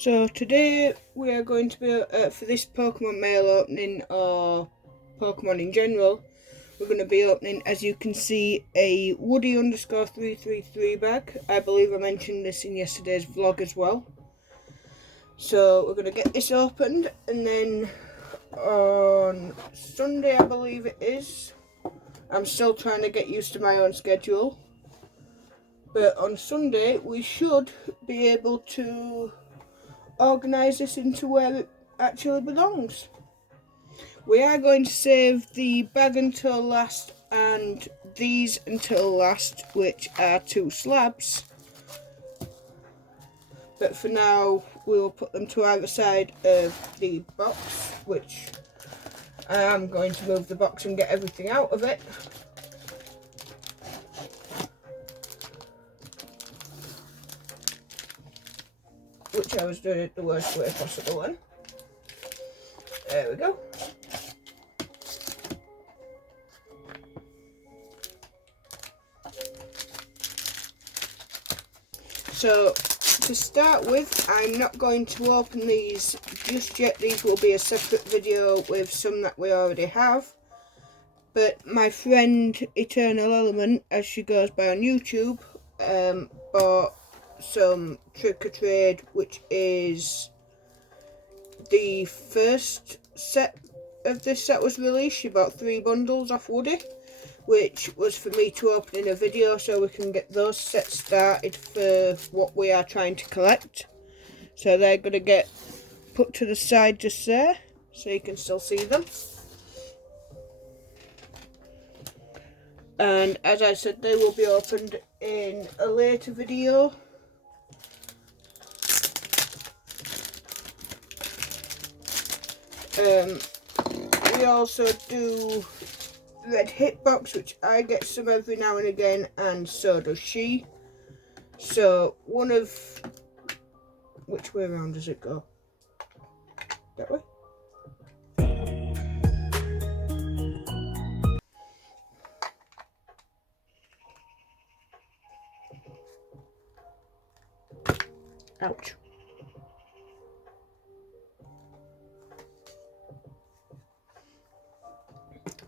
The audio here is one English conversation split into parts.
So today we are going to be, for this Pokemon mail opening, or Pokemon in general, we're going to be opening, as you can see, a Woody_333 bag. I believe I mentioned this in yesterday's vlog as well. So we're going to get this opened, and then on Sunday, I believe it is, I'm still trying to get used to my own schedule, but on Sunday we should be able to organise this into where it actually belongs. We are going to save the bag until last and these until last, which are 2 slabs. But for now, we will put them to either side of the box, which I am going to move the box and get everything out of it. Which I was doing it the worst way possible then. There we go. So, to start with, I'm not going to open these just yet. These will be a separate video with some that we already have. But my friend Eternal Element, as she goes by on YouTube, bought some Trick or Trade, which is the first set of this that was released. She bought 3 bundles off Woody, which was for me to open in a video so we can get those sets started for what we are trying to collect. So they're going to get put to the side just there, so you can still see them. And as I said, they will be opened in a later video. We also do red hitbox, which I get some every now and again, and so does she. So one of, which way around does it go? That way? Ouch.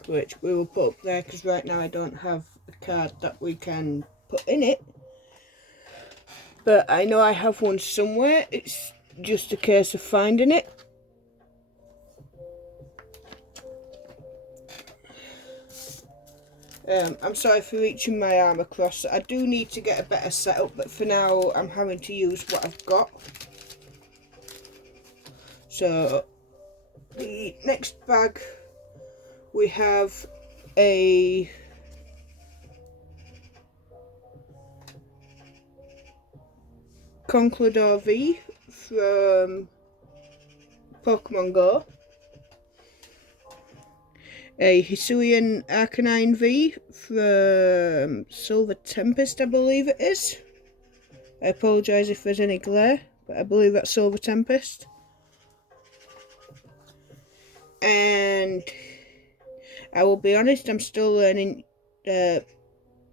Which we will put up there, because right now I don't have a card that we can put in it. But I know I have one somewhere. It's just a case of finding it. I'm sorry for reaching my arm across. I do need to get a better setup, but for now I'm having to use what I've got. So the next bag, we have a Conkeldurr V from Pokemon Go, a Hisuian Arcanine V from Silver Tempest, I believe it is. I apologise if there's any glare, but I believe that's Silver Tempest. And I will be honest, I'm still learning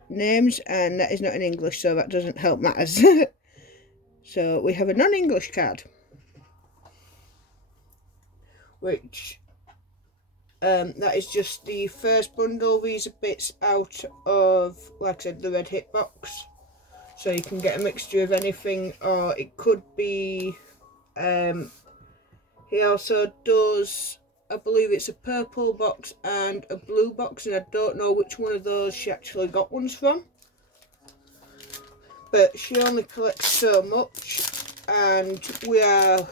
names, and that is not in English, so that doesn't help matters. So we have a non-English card, which that is just the first bundle. These are bits out of, like I said, the red hitbox, so you can get a mixture of anything, or it could be, he also does, I believe it's a purple box and a blue box, and I don't know which one of those she actually got ones from. But she only collects so much, and we are,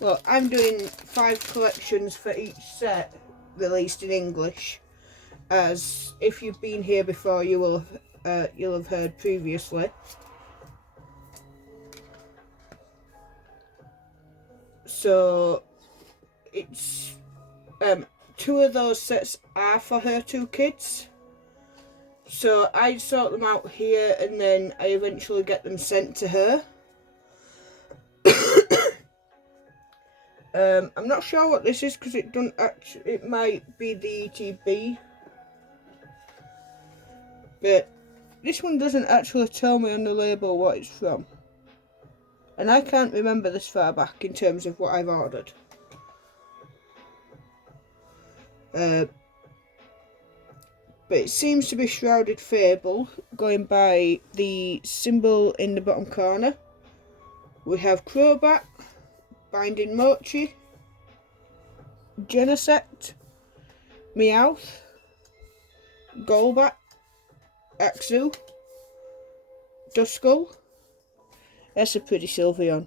well, I'm doing 5 collections for each set released in English, as if you've been here before, you'll have heard previously. So it's 2 of those sets are for her 2 kids. So I sort them out here, and then I eventually get them sent to her. I'm not sure what this is, because it don't actually, it might be the ETB. But this one doesn't actually tell me on the label what it's from. and I can't remember this far back in terms of what I've ordered. But it seems to be Shrouded Fable, going by the symbol in the bottom corner. We have Crobat, Binding Mochi, Genesect, Meowth, Golbat, Axew, Duskull. That's a pretty Sylveon.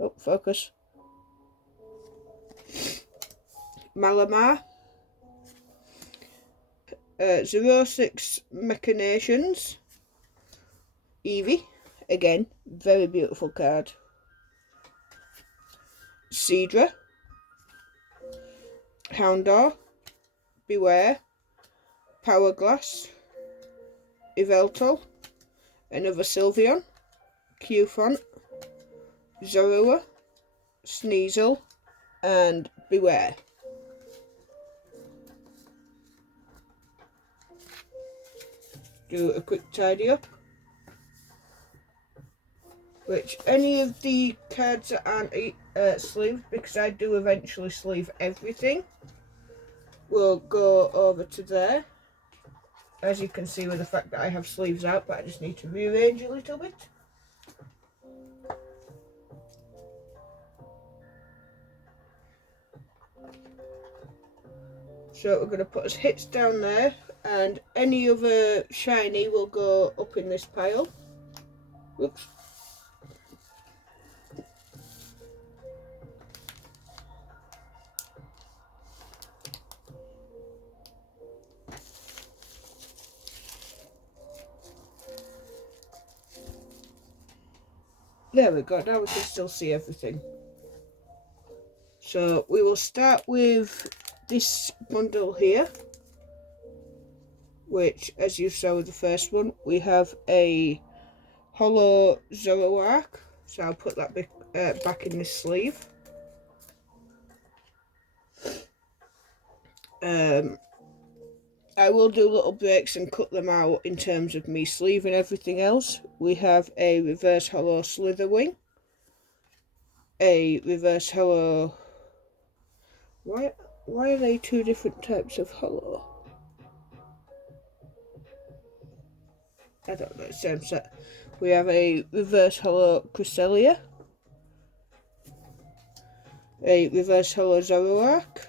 Oh, focus. Malamar. 06 Machinations. Eevee. Again, very beautiful card. Seadra. Houndour. Beware. Power Glass. Yveltal. Another Sylveon. Cufant. Zorua. Sneasel. And Beware. Do a quick tidy up. Which any of the cards that aren't sleeved, because I do eventually sleeve everything, will go over to there. As you can see with the fact that I have sleeves out, but I just need to rearrange a little bit. So we're going to put his hits down there, and any other shiny will go up in this pile. Whoops. There we go, now we can still see everything. So we will start with this bundle here, which, as you saw with the first one, we have a Holo Zoroark, so I'll put that back in this sleeve. I will do little breaks and cut them out in terms of me sleeving everything else. We have a Reverse Holo Slitherwing, a Reverse Holo... Why are they two different types of Holo? I don't know, same set. We have a Reverse Holo Cresselia, a Reverse Holo Zoroark,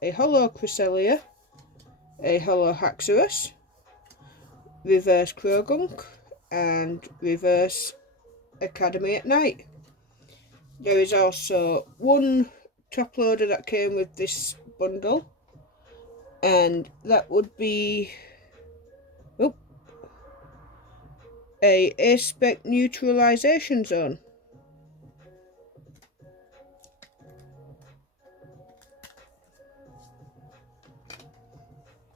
a Holo Cresselia, a Holo Haxorus, Reverse Krogunk, and Reverse Academy at Night. There is also one top loader that came with this bundle, and that would be a A-Spec Neutralization Zone.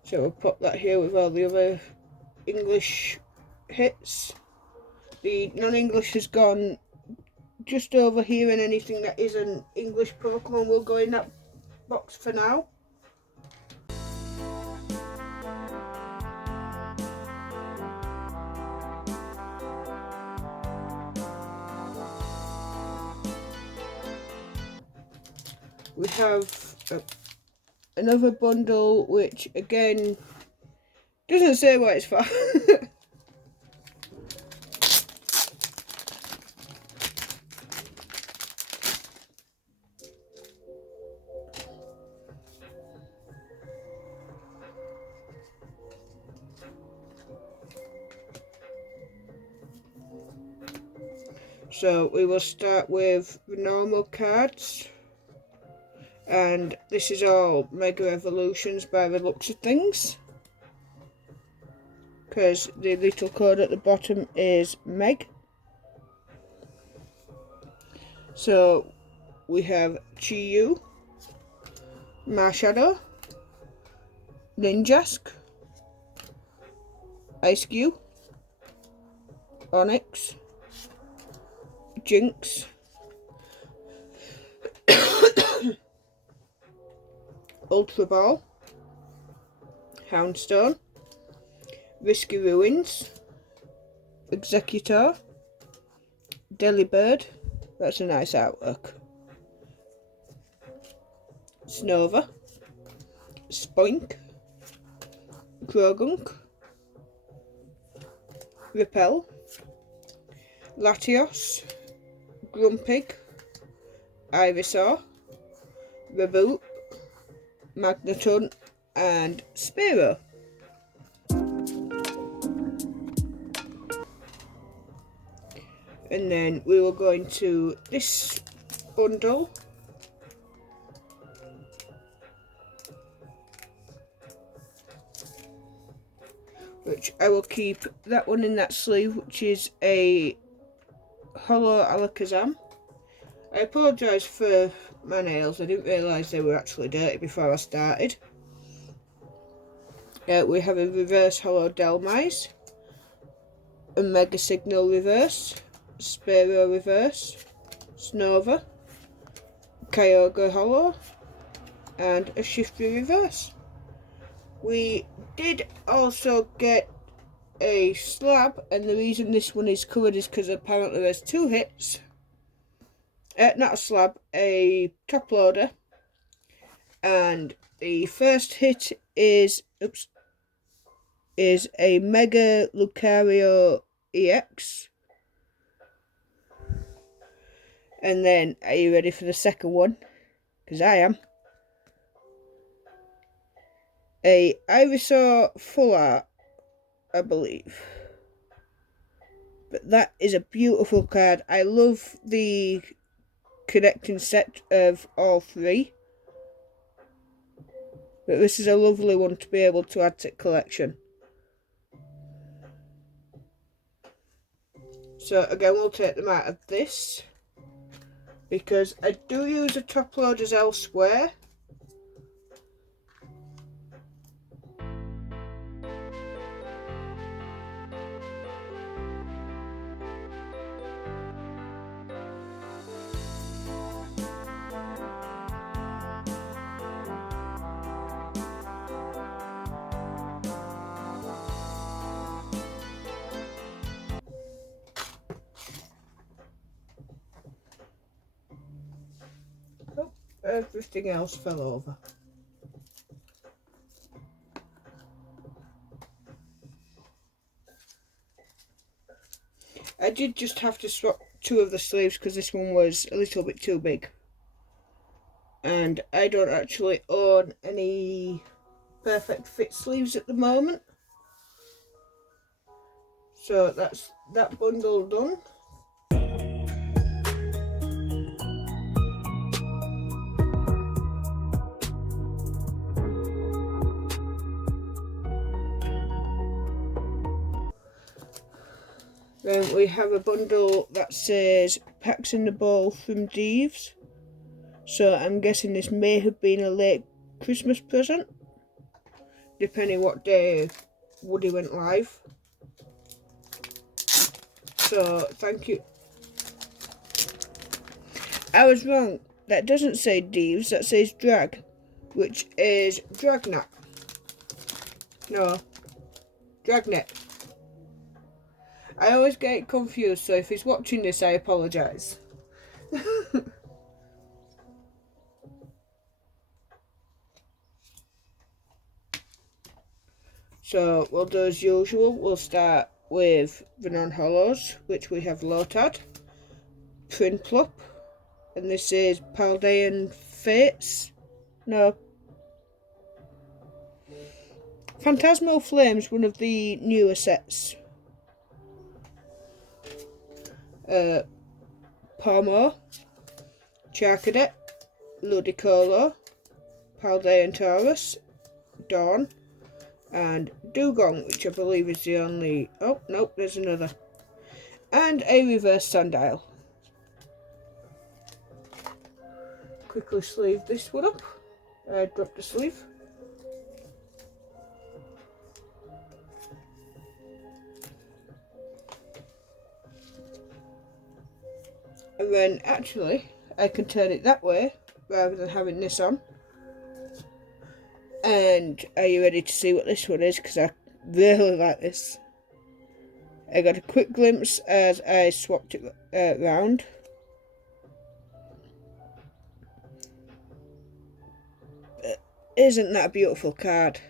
So we'll pop that here with all the other English hits. The non-English has gone just over here, and anything that isn't English Pokemon will go in that box for now. We have another bundle, which again doesn't say what it's for. So we will start with the normal cards. And this is all Mega Evolutions by the looks of things, because the little code at the bottom is Meg. So we have Chi-Yu, Marshadow, Ninjask, Ice-Cube, Onyx, Jinx, Ultra Ball, Houndstone, Risky Ruins, Executor, Delibird, That's a nice artwork. Snova, Spoink, Krogunk, Repel, Latios, Grumpig, Ivysaur, Reboot, Magneton, and Spearow. And then we will go into this bundle, which I will keep that one in that sleeve, which is a Holo Alakazam. I apologise for my nails, I didn't realise they were actually dirty before I started. We have a reverse Holo Delmise, a Mega Signal reverse, Spearow reverse, Snova, Kyogre Holo, and a Shiftry reverse. We did also get a slab, and the reason this one is covered is because apparently there's 2 hits. Not a slab, a top loader. And the first hit is a Mega Lucario EX. And then, are you ready for the second one? Because I am. A Ivysaur Full Art, I believe. But that is a beautiful card. I love the connecting set of all 3. But this is a lovely one to be able to add to collection. So again, we'll take them out of this, because I do use a top loaders elsewhere. Everything else fell over. I did just have to swap 2 of the sleeves because this one was a little bit too big. And I don't actually own any perfect fit sleeves at the moment. So that's that bundle done. Then we have a bundle that says Packs in the Bowl from Deeves. So I'm guessing this may have been a late Christmas present, depending what day Woody went live. So thank you. I was wrong. That doesn't say Deeves, that says Drag, which is Dragnet. No, Dragnet. I always get confused, so if he's watching this, I apologise. So we'll do as usual. We'll start with the non-holos, which we have Lotad, Prinplup, and this is Paldean Fates. No. Phantasmal Flames, one of the newer sets. Pomo, Charcadet, Ludicolo, Paldean Taurus, Dawn, and Dugong, which I believe is the only... Oh, nope, there's another. And a reverse Sandile. Quickly sleeve this one up. I dropped the sleeve. And then actually I can turn it that way rather than having this on. And are you ready to see what this one is? Because I really like this. I got a quick glimpse as I swapped it round. Isn't that a beautiful card?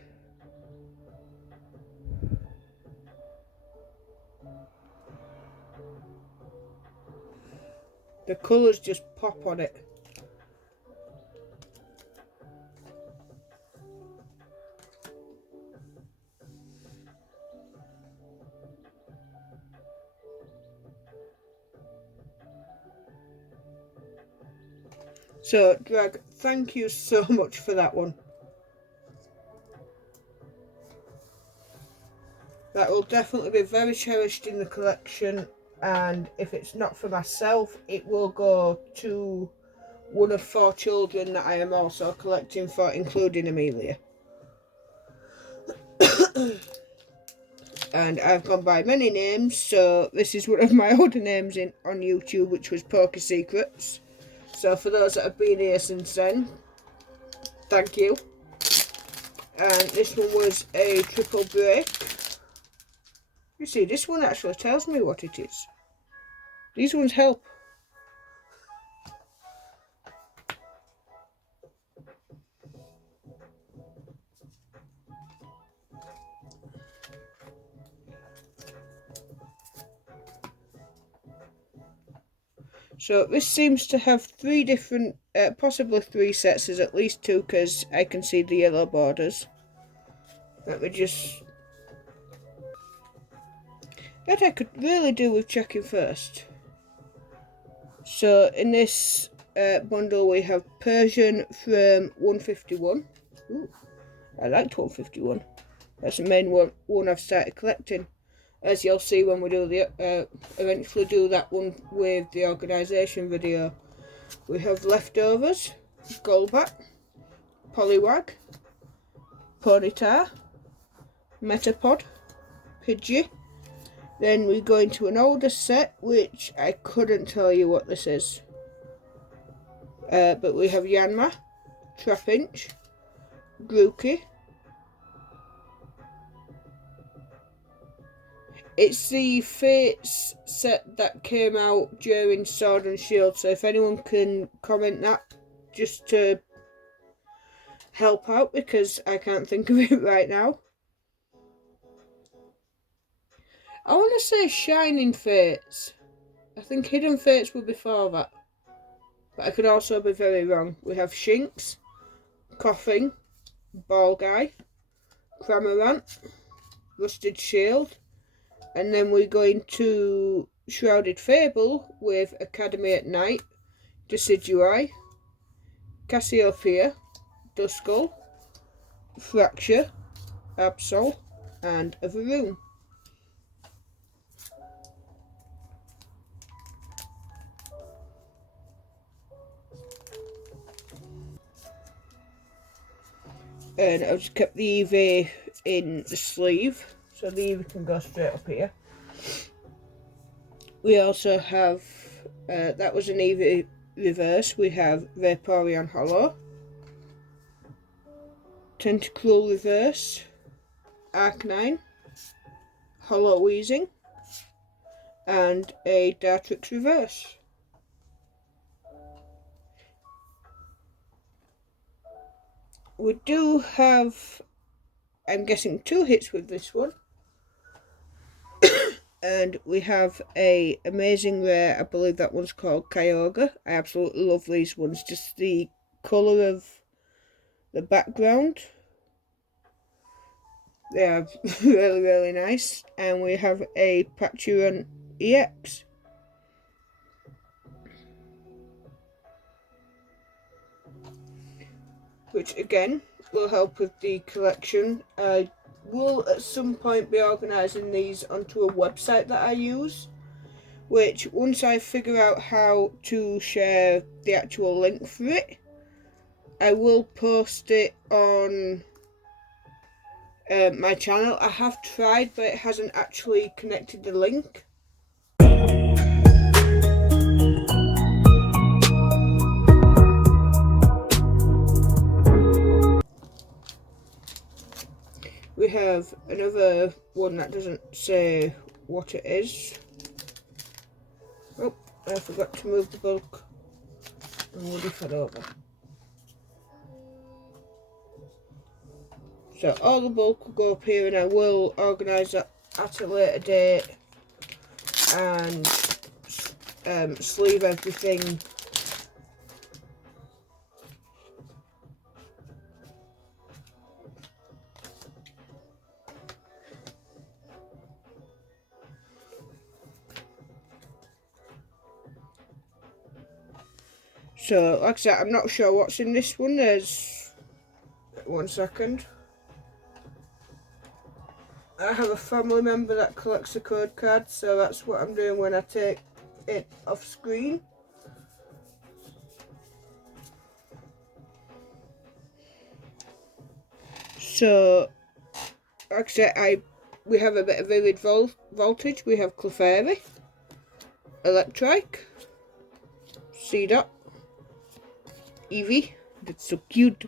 The colours just pop on it. So, Drag, thank you so much for that one. That will definitely be very cherished in the collection, and if it's not for myself, it will go to one of 4 children that I am also collecting for, including Amelia. And I've gone by many names, so this is one of my older names on YouTube, which was Poké Secrets. So for those that have been here since then, thank you. And this one was a triple break. You see, this one actually tells me what it is. These ones help. So this seems to have 3 different, possibly 3 sets. There's at least 2 because I can see the yellow borders. Let me just... That I could really do with checking first. So in this bundle we have Persian from 151. Ooh, I liked 151. That's the main one I've started collecting. As you'll see when we do the eventually do that one with the organisation video. We have Leftovers, Golbat, Poliwag, Ponyta, Metapod, Pidgey. Then we go into an older set, which I couldn't tell you what this is. But we have Yanma, Trapinch, Grookey. It's the Fates set that came out during Sword and Shield, so if anyone can comment that, just to help out, because I can't think of it right now. I want to say Shining Fates. I think Hidden Fates were before that, but I could also be very wrong. We have Shinx, Coughing, Ball Guy, Cramorant, Rusted Shield, and then we go into Shrouded Fable with Academy at Night, Decidueye, Cassiopeia, Duskull, Fracture, Absol, and a Varoom. And I've just kept the Eevee in the sleeve, so the Eevee can go straight up here. We also have, that was an Eevee reverse, we have Vaporeon Hollow, Tentacruel reverse, Arcanine, Hollow Weezing, and a Dartrix reverse. We do have, I'm guessing, 2 hits with this one. And we have a amazing rare, I believe that one's called Kyogre. I absolutely love these ones, just the colour of the background. They are really, really nice. And we have a Patreon EX. Which again will help with the collection. I will at some point be organising these onto a website that I use, which once I figure out how to share the actual link for it, I will post it on my channel. I have tried, but it hasn't actually connected the link. We have another one that doesn't say what it is. Oh, I forgot to move the bulk and Woody fell over. So all the bulk will go up here, and I will organise that at a later date and sleeve everything. So, like I said, I'm not sure what's in this one. There's... 1 second. I have a family member that collects the code cards, so that's what I'm doing when I take it off screen. So, like I said, we have a bit of Vivid Voltage. We have Clefairy, Electrike, Seedot, Eevee, that's so cute,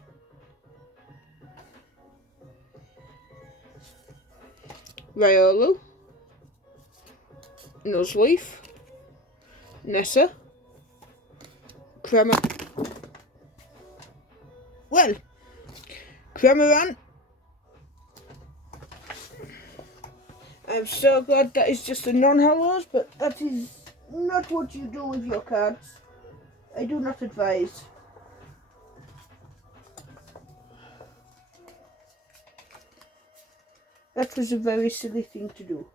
Riolu, Nuzleaf, Nessa, Cramorant. I'm so glad that is just a non-hollows, but that is not what you do with your cards. I do not advise. That was a very silly thing to do.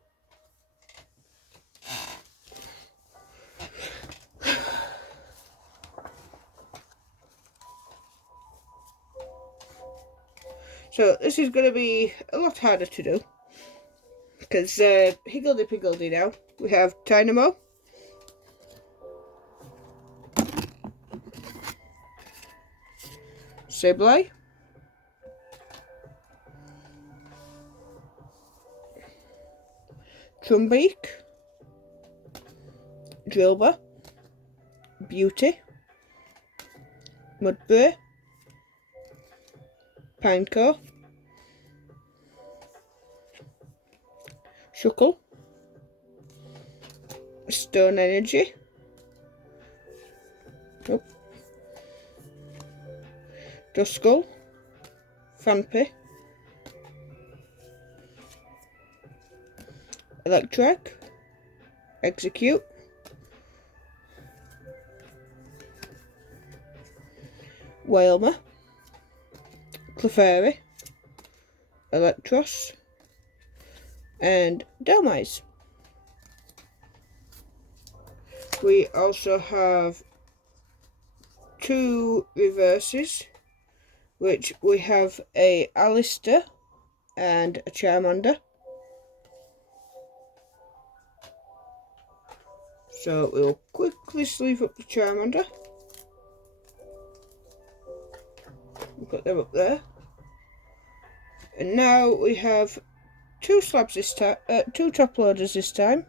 So this is going to be a lot harder to do, because higgledy-piggledy now. We have Tynamo, Sableye, Trumbeak, Drillbur, Beauty, Mudbray, Pineco, Shuckle, Stone Energy, Duskull, Phanpy, Electrike, Execute, Wailmer, Clefairy, Electros, and Dhelmise. We also have 2 reverses, which we have a Alistair and a Charmander. So we'll quickly sleeve up the Charmander. We've got them up there. And now we have 2 slabs this time, 2 top loaders this time.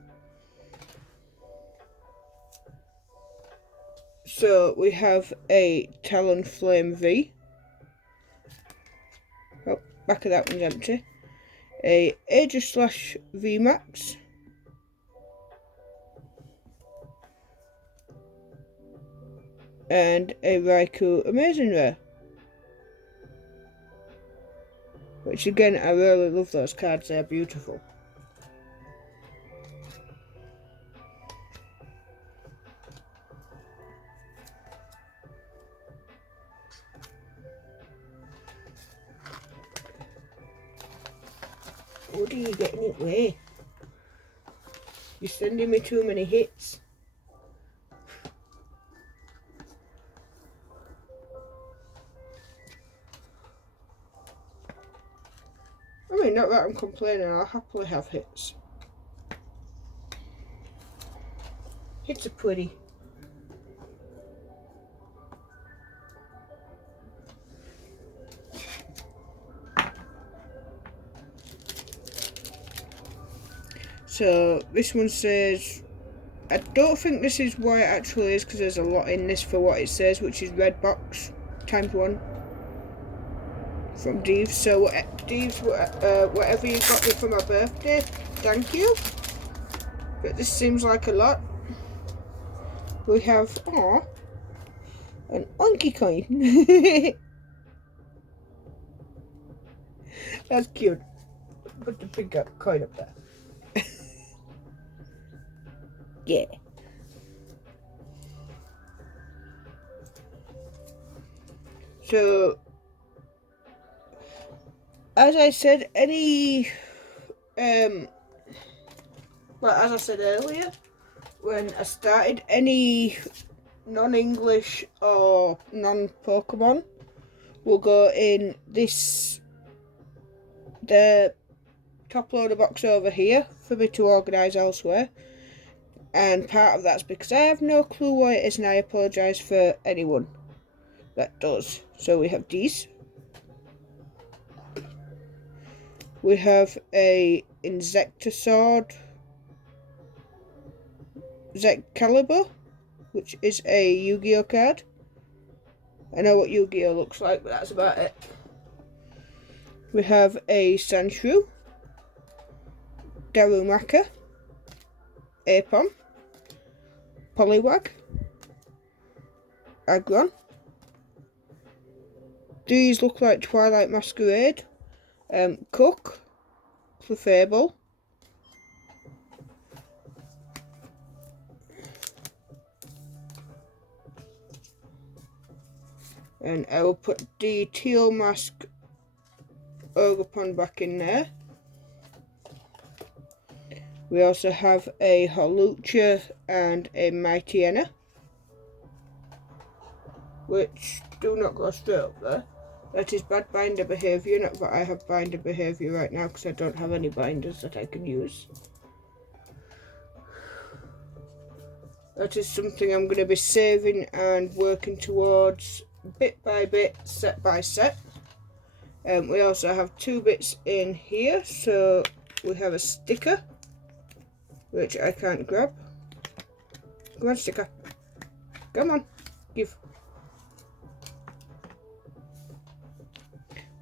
So we have a Talonflame V. Oh, back of that one's empty. A Aegislash VMAX. And a Raikou Amazing Rare. Which again, I really love those cards, they're beautiful. What are you getting it with? You're sending me too many hits. I mean, not that I'm complaining, I'll happily have hits. Hits are pretty. So this one says, I don't think this is why it actually is, because there's a lot in this for what it says, which is red box ×1 from Deeves. So Deeves, whatever you got me for my birthday, thank you. But this seems like a lot. We have an Oinky coin. That's cute. Put the pink coin up there. Yeah. So, as I said, as I said earlier, when I started, any non-English or non-Pokemon will go in the top loader box over here for me to organise elsewhere. And part of that's because I have no clue what it is, and I apologise for anyone that does. So we have these. We have a Insectosaur Excalibur, which is a Yu-Gi-Oh card. I know what Yu-Gi-Oh looks like, but that's about it. We have a Sandshrew, Darumaka, Aipom, Poliwag, Aggron. These look like Twilight Masquerade, Cook, Clefable, and I will put the Teal Mask Ogerpon back in there. We also have a Hawlucha and a Mightyena, which do not go straight up there. That is bad binder behaviour, not that I have binder behaviour right now because I don't have any binders that I can use. That is something I'm going to be saving and working towards bit by bit, set by set. We also have 2 bits in here, so we have a sticker, which I can't grab. Come on, sticker. Come on, give.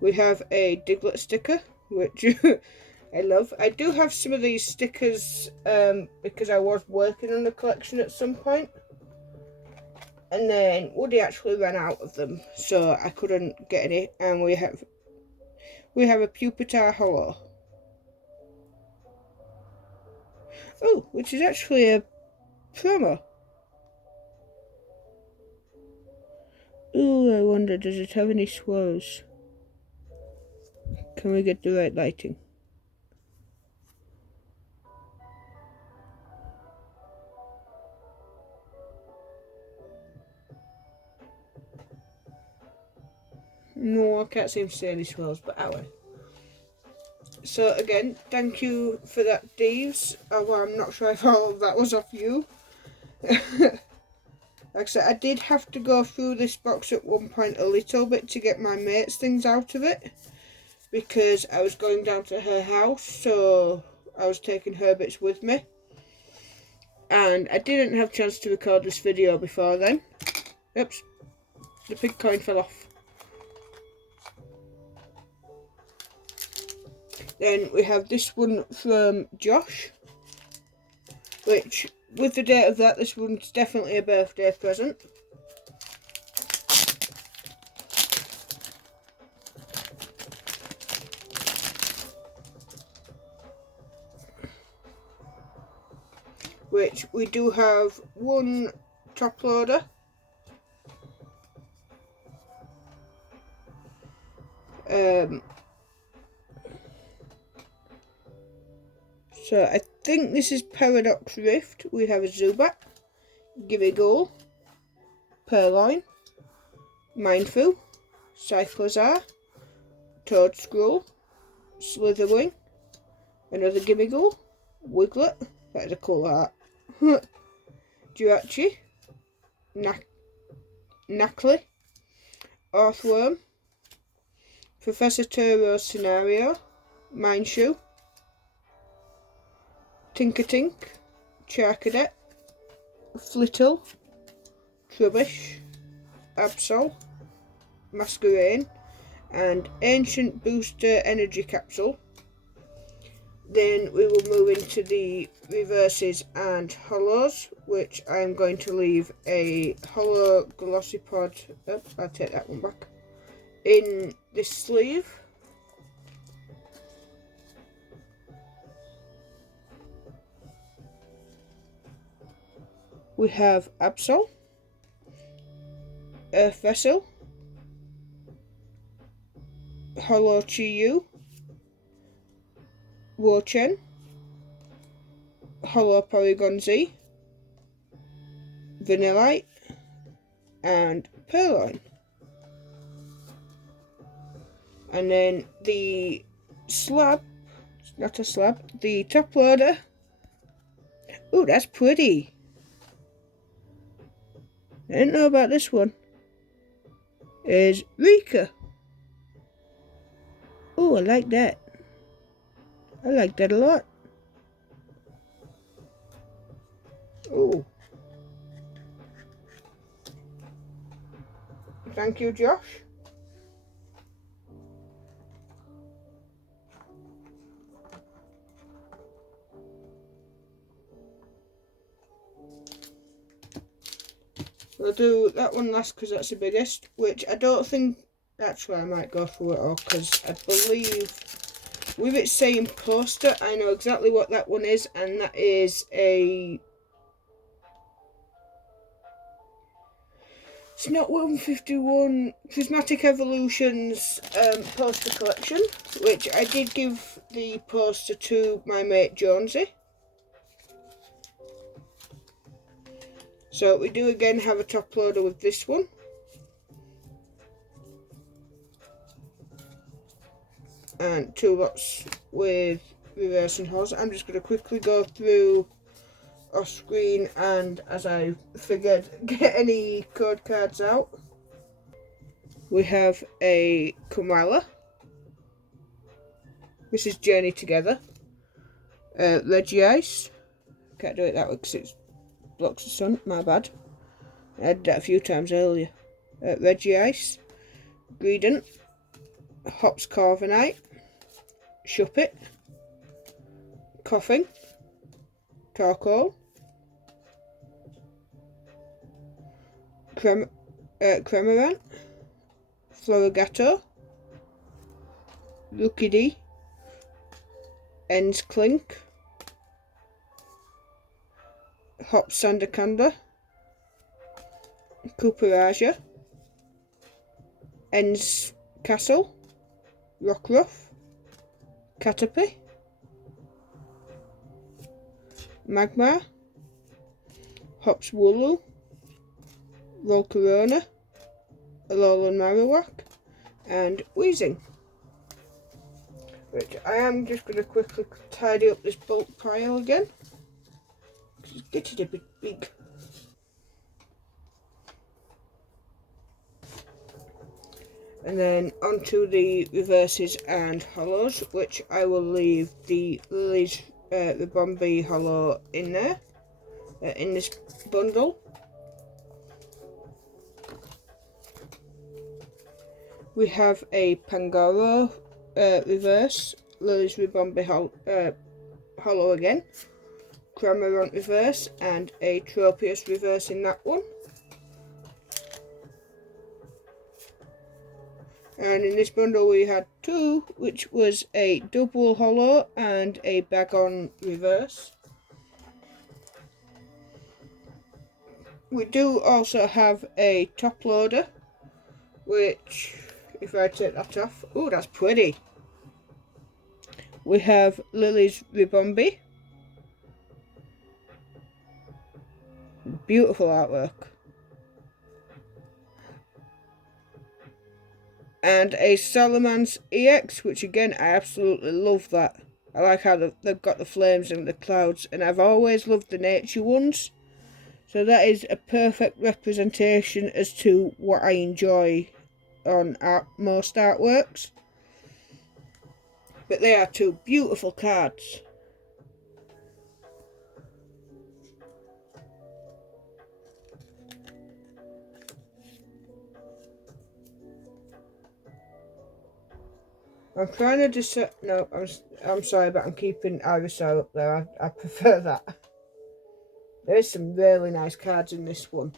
We have a Diglett sticker, which I love. I do have some of these stickers because I was working on a collection at some point. And then Woody actually ran out of them, so I couldn't get any. And we have a Pupitar Hollow. Oh, which is actually a promo. Oh, I wonder, does it have any swirls? Can we get the right lighting? No, I can't seem to see any swirls, but anyway. So again, thank you for that, Deves. Although I'm not sure if all of that was off you. Like I said, I did have to go through this box at one point a little bit to get my mate's things out of it, because I was going down to her house, so I was taking her bits with me. And I didn't have a chance to record this video before then. Oops, the pink coin fell off. Then we have this one from Josh, which, with the date of that, this one's definitely a birthday present. Which we do have one top loader. So I think this is Paradox Rift. We have a Zubat, Gimmighoul, Purloin, Mindfu, Cyclizar, Toadscruel, Slitherwing, another Gimmighoul, Wiglet, that is a cool art, Jirachi, Nacli, Earthworm, Professor Turo's Scenario, Mineshoe, Tinkertink, Charcadet, Flittle, Trubbish, Absol, Masquerain, and Ancient Booster Energy Capsule. Then we will move into the reverses and hollows, which I'm going to leave a hollow Glossipod, I'll take that one back, in this sleeve. We have Absol, Earth Vessel, Holo Chiyu, Wochen, Holo Porygon Z, Vanillite, and Purloin. And then the slab, not a slab, the top loader. Oh, that's pretty. I didn't know about this one. Is Rika. Oh, I like that. I like that a lot. Oh. Thank you, Josh. We'll do that one last because that's the biggest, which I don't think, actually I might go through it all because I believe with it saying poster, I know exactly what that one is, and that is a, it's not 151 Prismatic Evolutions poster collection, which I did give the poster to my mate Jonesy. So we do again have a top loader with this one. And 2 lots with reverse and hose. I'm just going to quickly go through off screen and as I figured get any code cards out. We have a Kamala. This is Journey Together. Regice. Can't do it that way because it blocks the sun, my bad. I had that a few times earlier. Regice. Greedent. Hops Corviknight. Shuppet. Coughing. Torkoal. Cramorant. Florigato. Rookidee. Ends Clink. Hop Sandaconda. Cooperaja. Ends Castle. Rockruff. Caterpie. Magmar. Hops Wooloo. Volcarona. Alolan Marowak. And Weezing. Which I am just going to quickly tidy up this bulk pile again. Because it's getting a bit big. And then onto the reverses and hollows, which I will leave the Lily's Ribombee hollow in there, in this bundle. We have a Pangoro reverse, Lily's Ribombee hollow again, Cramorant reverse, and a Tropius reverse in that one. And in this bundle we had 2, which was a double hollow and a Bagon reverse. We do also have a top loader, which, if I take that off, oh, that's pretty. We have Lily's Ribombee. Beautiful artwork. And a Salamence EX, which again, I absolutely love that. I like how they've got the flames and the clouds, and I've always loved the nature ones. So that is a perfect representation as to what I enjoy on most artworks. But they are 2 beautiful cards. I'm trying to decide. No, I'm sorry, but I'm keeping Ivysaur up there. I prefer that. There's some really nice cards in this one.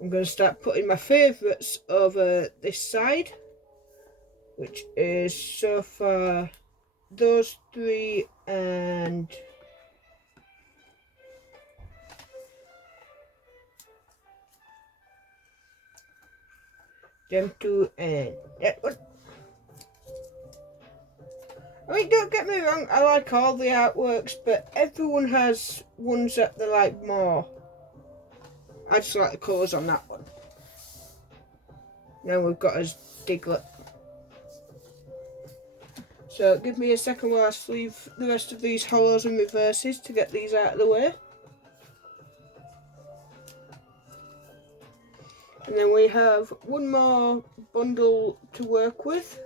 I'm going to start putting my favourites over this side, which is so far those 3 and them two, and that one. I mean, don't get me wrong, I like all the artworks, but everyone has ones that they like more. I just like the colours on that one. Now we've got us Diglett. So give me a second while I sleeve the rest of these hollows and reverses to get these out of the way. And then we have one more bundle to work with,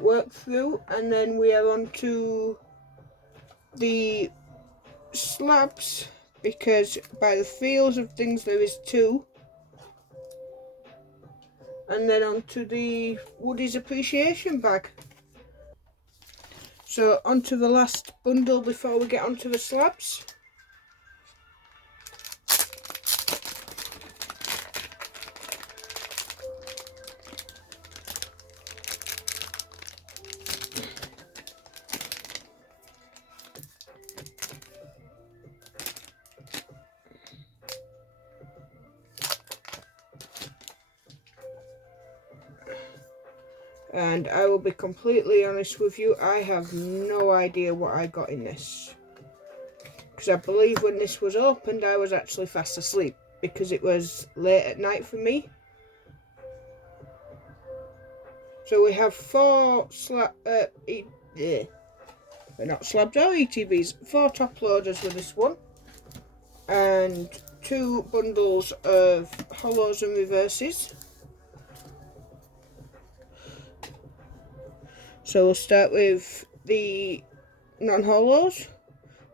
work through, and then we are on to the slabs, because by the feels of things there is 2. And then on to the Woody's Appreciation bag. So onto the last bundle before we get onto the slabs. And I will be completely honest with you, I have no idea what I got in this. Because I believe when this was opened, I was actually fast asleep, because it was late at night for me. So we have 4 not slabs or ETBs, 4 top loaders with this one. And 2 bundles of hollows and reverses. So we'll start with the non-hollows.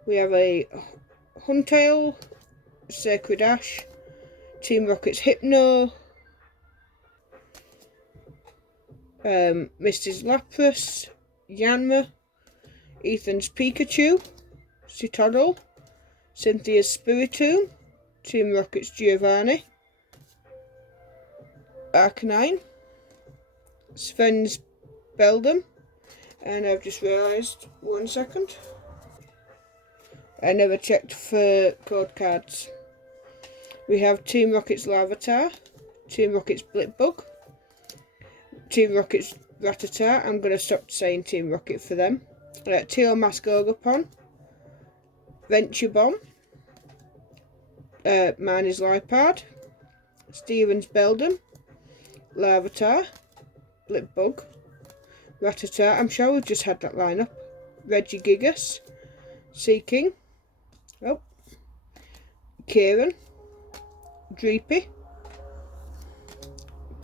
We have a Huntail, Sacred Ash, Team Rocket's Hypno, Misty's Lapras, Yanma, Ethan's Pikachu, Citadel, Cynthia's Spiritomb, Team Rocket's Giovanni, Arcanine, Sven's Beldum, and I've just realised, 1 second, I never checked for code cards. We have Team Rocket's Larvitar, Team Rocket's Blipbug, Team Rocket's Rattata. I'm going to stop saying Team Rocket for them. Teal Mask Ogapon, Venture Bomb, mine is Lipard, Steven's Beldum, Larvitar, Blipbug, Rattata. I'm sure we've just had that lineup. Regigigas, Seaking, Kieran, Dreepy,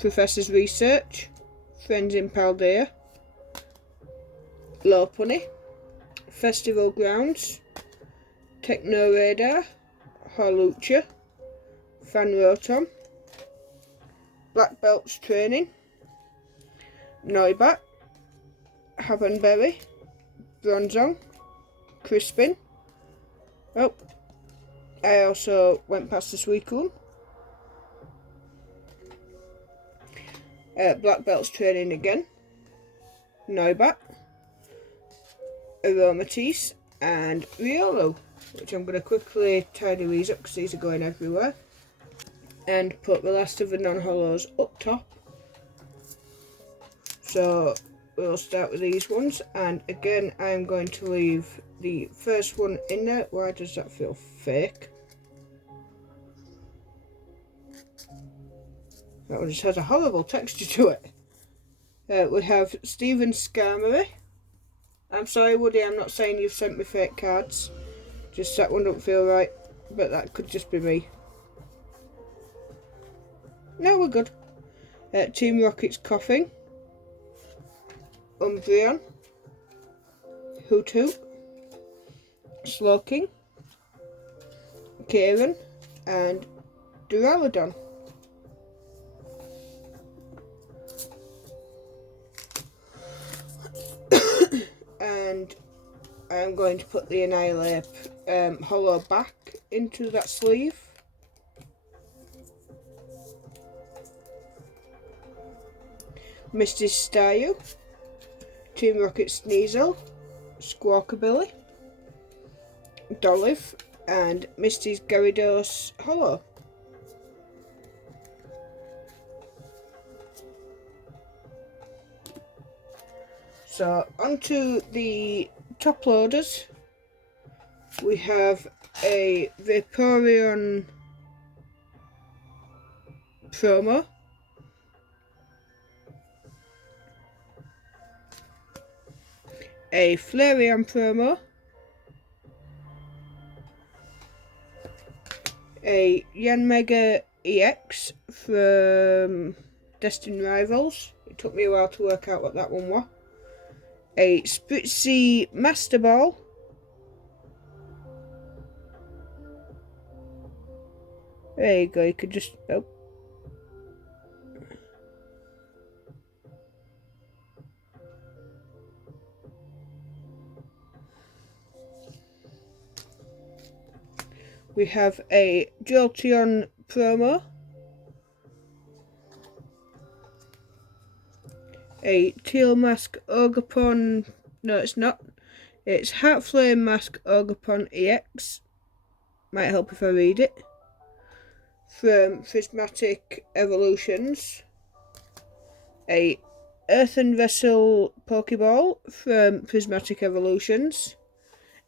Professor's Research, Friends in Paldea, Lopunny, Festival Grounds, Techno Radar, Hawlucha, Fanrotom, Black Belt's Training, Noibat, Havenberry, Bronzong, Crispin. I also went past the Suicune. Black Belt's Training again, Noibat, Aromatisse, and Riolu, which I'm going to quickly tidy these up because these are going everywhere, and put the last of the non-hollows up top. So we'll start with these ones, and again I'm going to leave the first one in there. Why does that feel fake? That one just has a horrible texture to it. We have Stephen Skarmory. I'm sorry Woody, I'm not saying you've sent me fake cards, just that one don't feel right, but that could just be me. No, we're good. Team Rocket's Coughing, Umbreon, Hoot Hoot, Slowking, Kieran, and Duraludon. And I'm going to put the Annihilape hollow back into that sleeve. Misty's Staryu, Team Rocket Sneasel, Squawkabilly, Dolliv, and Misty's Gyarados hollow. So onto the top loaders, we have a Vaporeon promo, a Flareon promo, a Yanmega EX from Destined Rivals. It took me a while to work out what that one was. A Spritzy Master Ball. There you go, you could just... Oh. We have a Jolteon promo. A Teal Mask Ogapon... No, it's not. It's Heart Flame Mask Ogapon EX. Might help if I read it. From Prismatic Evolutions. A Earthen Vessel Pokeball from Prismatic Evolutions.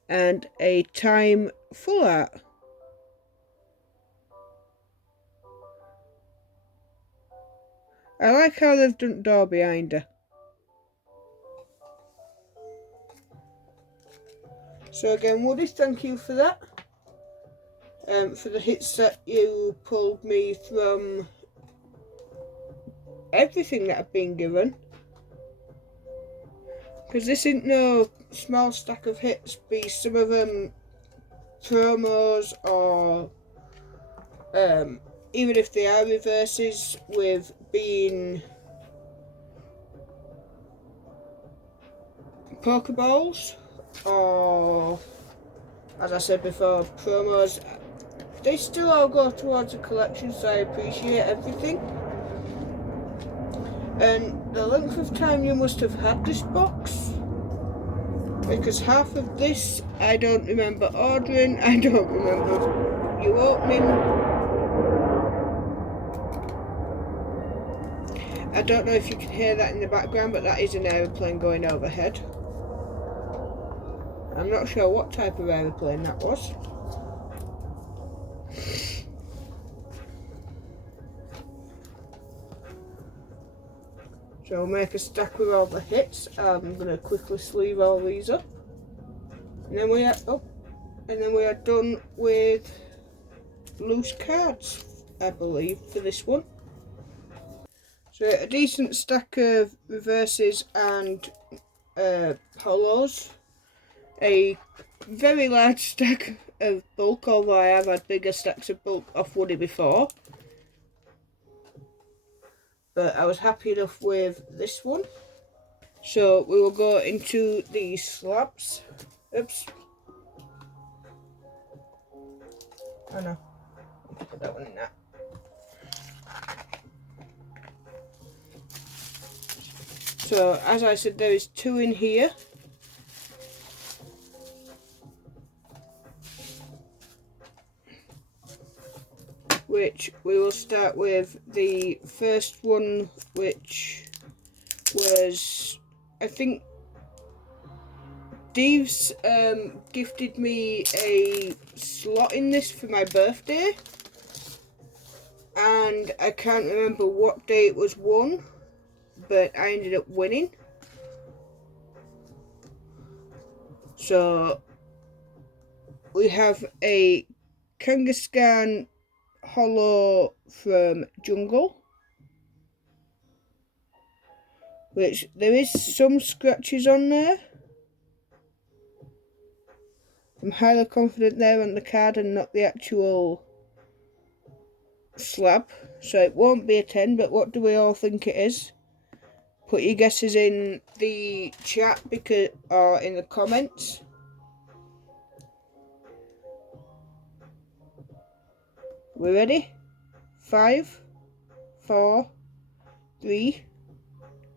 And a Time Full Art. I like how they've done door behind her. So again, Woody, thank you for that. For the hits that you pulled me from everything that I've been given. Because this isn't no small stack of hits, be some of them promos or even if they are reverses with being Pokeballs or, as I said before, promos, they still all go towards the collection, so I appreciate everything. And the length of time you must have had this box, because half of this I don't remember ordering, I don't remember you opening. I don't know if you can hear that in the background, but that is an aeroplane going overhead. I'm not sure what type of aeroplane that was. So I'll make a stack with all the hits. I'm going to quickly sleeve all these up. And then we are done with loose cards, I believe, for this one. So a decent stack of reverses and holos. A very large stack of bulk, although I have had bigger stacks of bulk off Woody before. But I was happy enough with this one. So we will go into the slabs. Oops. Oh no, put that one in there. So, as I said, there is 2 in here. Which we will start with the first one, which was, I think, Deeves gifted me a slot in this for my birthday. And I can't remember what day it was won, but I ended up winning. So we have a Kangaskhan holo from Jungle, which there is some scratches on there. I'm highly confident they're on the card and not the actual slab, so it won't be a 10, but what do we all think it is? Put your guesses in the chat or in the comments. We ready? 5, 4, 3,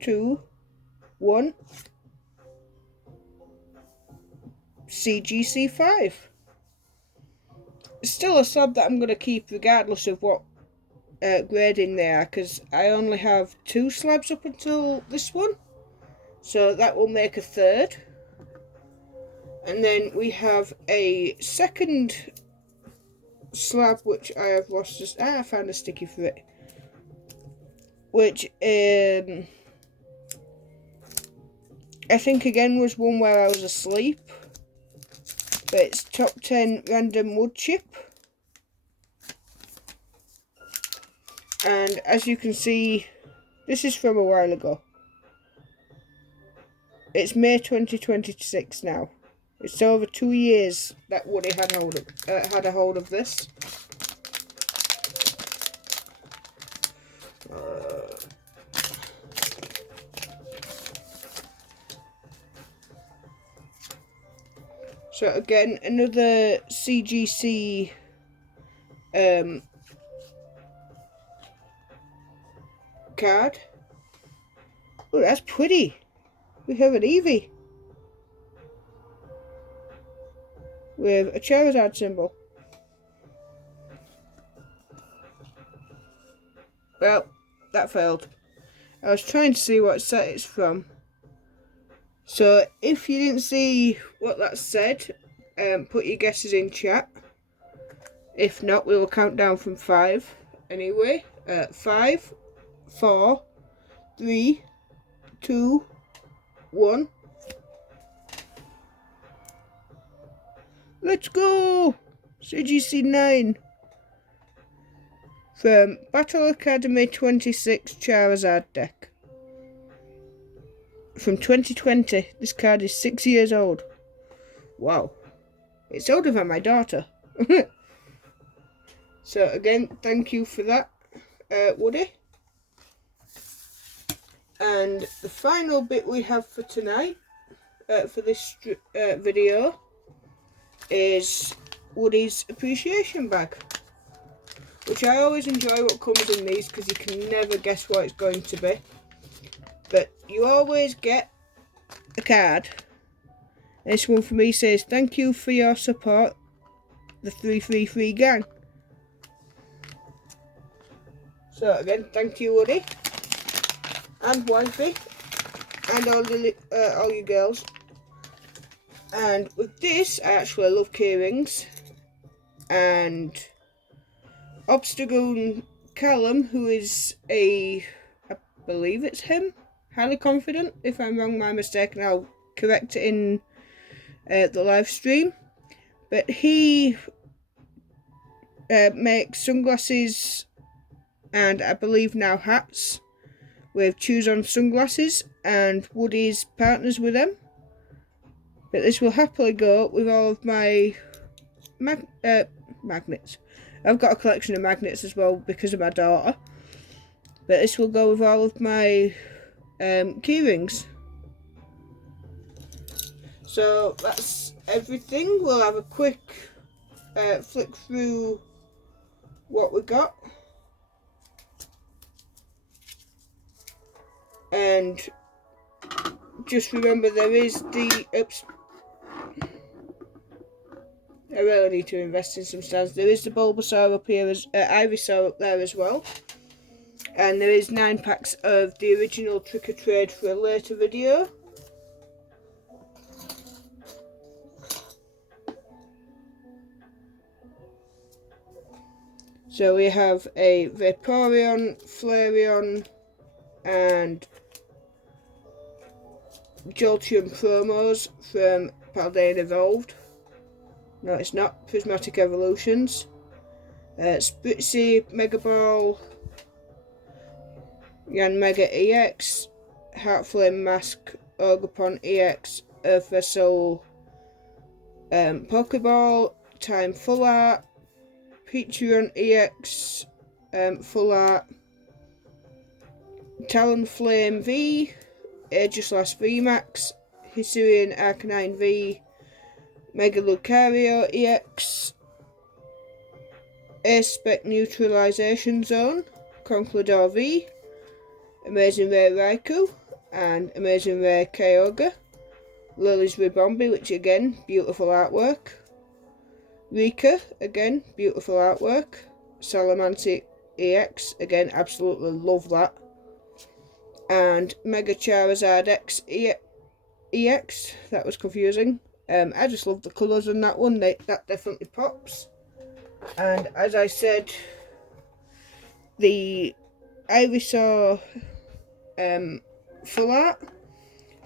2, 1. CGC5. It's still a slab that I'm going to keep regardless of what grading they are, because I only have 2 slabs up until this one. So that will make a third. And then we have a second slab, which I have lost. I found a sticky for it. Which I think again was one where I was asleep. But it's top 10 random wood chip. And as you can see, this is from a while ago. It's May 2026 now. It's over 2 years that Woody had a hold of this. So again, another CGC card. Oh, that's pretty. We have an Eevee with a Charizard symbol. Well, that failed. I was trying to see what set it's from. So if you didn't see what that said, put your guesses in chat. If not, we will count down from 5. Anyway, 5, 4, 3, 2, 1. Let's go! CGC 9 from Battle Academy 26 Charizard deck. From 2020. This card is 6 years old. Wow. It's older than my daughter. So again, thank you for that, Woody. And the final bit we have for tonight, for this video, is Woody's appreciation bag. Which I always enjoy what comes in these because you can never guess what it's going to be. But you always get a card. This one for me says, thank you for your support, the 333 gang. So again, thank you Woody, and wifey, and all you girls. And with this, I actually love keyrings. And Obstagoon Callum, who is I believe it's him, highly confident. If I'm wrong, my mistake, and I'll correct it in the live stream. But he makes sunglasses and I believe now hats with Choose On sunglasses, and Woody's partners with them. But this will happily go with all of my magnets. I've got a collection of magnets as well because of my daughter. But this will go with all of my keyrings. So that's everything. We'll have a quick flick through what we got. And just remember there is the... Oops. I really need to invest in some stands. There is the Bulbasaur up here, Ivysaur up there as well. And there is 9 packs of the original Trick or Trade for a later video. So we have a Vaporeon, Flareon, and Jolteon promos from Paldean Evolved. No, it's not. Prismatic Evolutions. Spritzy, Mega Ball, Yanmega EX, Heartflame Mask, Ogerpon EX, Earth Vessel, Pokeball, Time Full Art, Pichuron EX, Full Art, Talonflame V, Aegislash VMAX, Hisuian Arcanine V, Mega Lucario EX, Ace-Spec Neutralization Zone, Conquilor V, Amazing Rare Raikou, and Amazing Rare Kyogre, Lily's Ribombee, which again, beautiful artwork, Rika, again, beautiful artwork, Salamence EX, again, absolutely love that, and Mega Charizard X EX. That was confusing. I just love the colours on that one. That definitely pops. And as I said, the Ivysaur full art,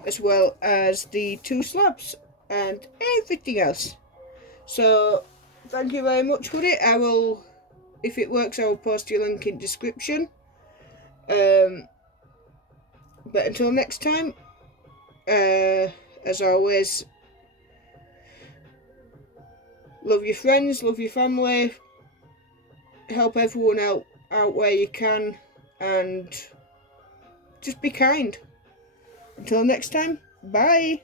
as well as the 2 slabs and everything else. So thank you very much for it. I will, if it works, I will post your link in description. But until next time, as always, love your friends, love your family, help everyone out where you can, and just be kind. Until next time, bye.